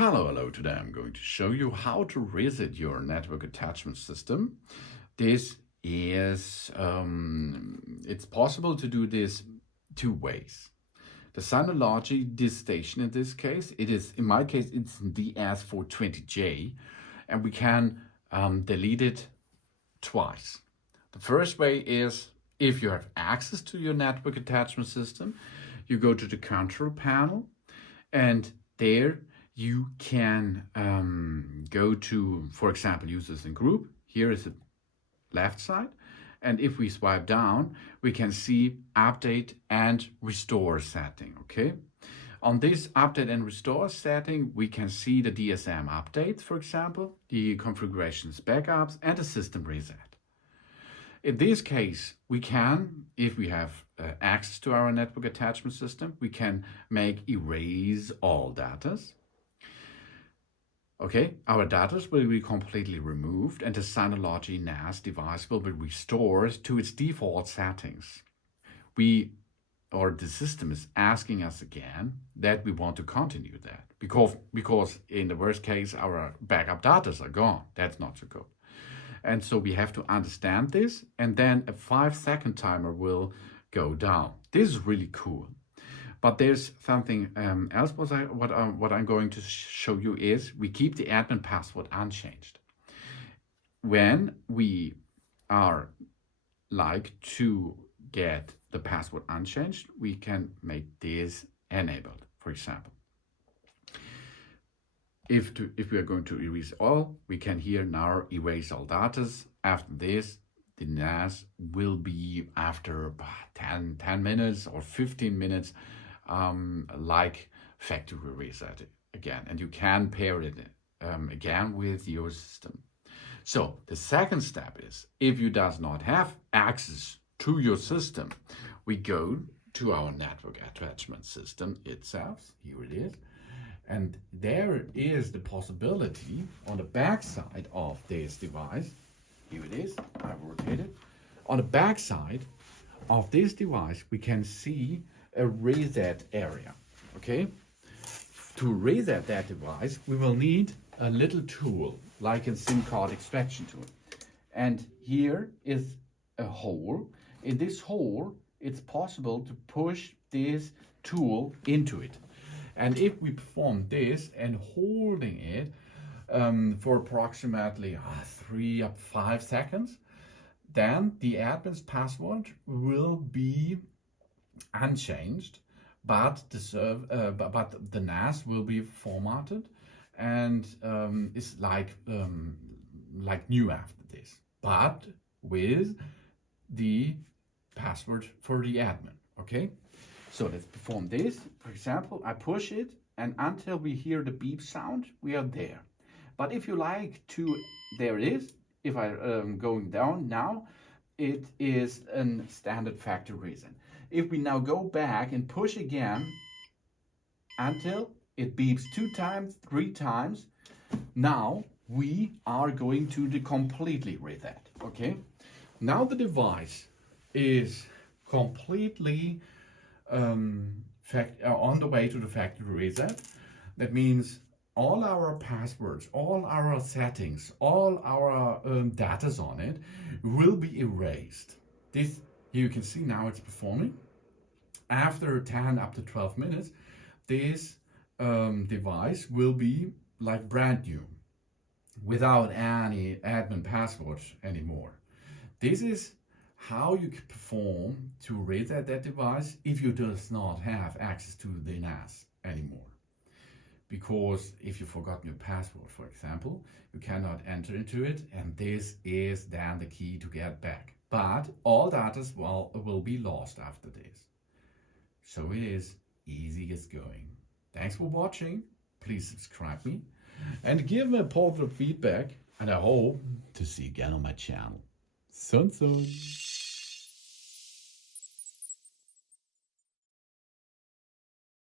Hello, today I'm going to show you how to reset your network attachment system. This is, it's possible to do this two ways. The Synology DiskStation in this case, in my case, it's the DS420j, and we can delete it twice. The first way is if you have access to your network attachment system, you go to the control panel, and there you can go to, for example, users and group. Here is the left side. And if we swipe down, we can see update and restore setting, okay? On this update and restore setting, we can see the DSM updates, for example, the configurations backups, and the system reset. In this case, we can, if we have access to our network attachment system, we can make erase all datas. Okay, our data will be completely removed and the Synology NAS device will be restored to its default settings. The system is asking us again that we want to continue that because in the worst case, our backup data are gone. That's not so good. And so we have to understand this, and then a 5-second timer will go down. This is really cool. But there's something else what I'm going to show you is we keep the admin password unchanged. When we are like to get the password unchanged, we can make this enabled, for example. If we are going to erase all, we can here now erase all data. After this, the NAS will be after 10 minutes or 15 minutes like factory reset again, and you can pair it again with your system. So the second step is, if you does not have access to your system, we go to our network attachment system itself. Here it is, and there is the possibility on the back side of this device. Here it is. I rotate it. On the back side of this device, we can see a reset area. Okay, to reset that device, we will need a little tool like a SIM card extraction tool, and here is a hole. In this hole, it's possible to push this tool into it, and if we perform this and holding it for approximately 3 up 5 seconds, then the admin's password will be unchanged, but the NAS will be formatted and is like new after this, but with the password for the admin. Okay, so let's perform this. For example, I push it, and until we hear the beep sound, we are there. But if you like to, there it is. If I going down now, it is a standard factory reset. If we now go back and push again until it beeps 2 times, 3 times, now we are going to the completely reset. Okay, now the device is completely on the way to the factory reset. That means all our passwords, all our settings, all our data on it will be erased. This, you can see now it's performing. After 10 up to 12 minutes, this device will be like brand new, without any admin password anymore. This is how you can perform to reset that device if you does not have access to the NAS anymore. Because if you forgot your password, for example, you cannot enter into it, and this is then the key to get back. But all data will be lost after this. So it is easy as going. Thanks for watching. Please subscribe me and give me positive feedback, and I hope to see you again on my channel. Soon.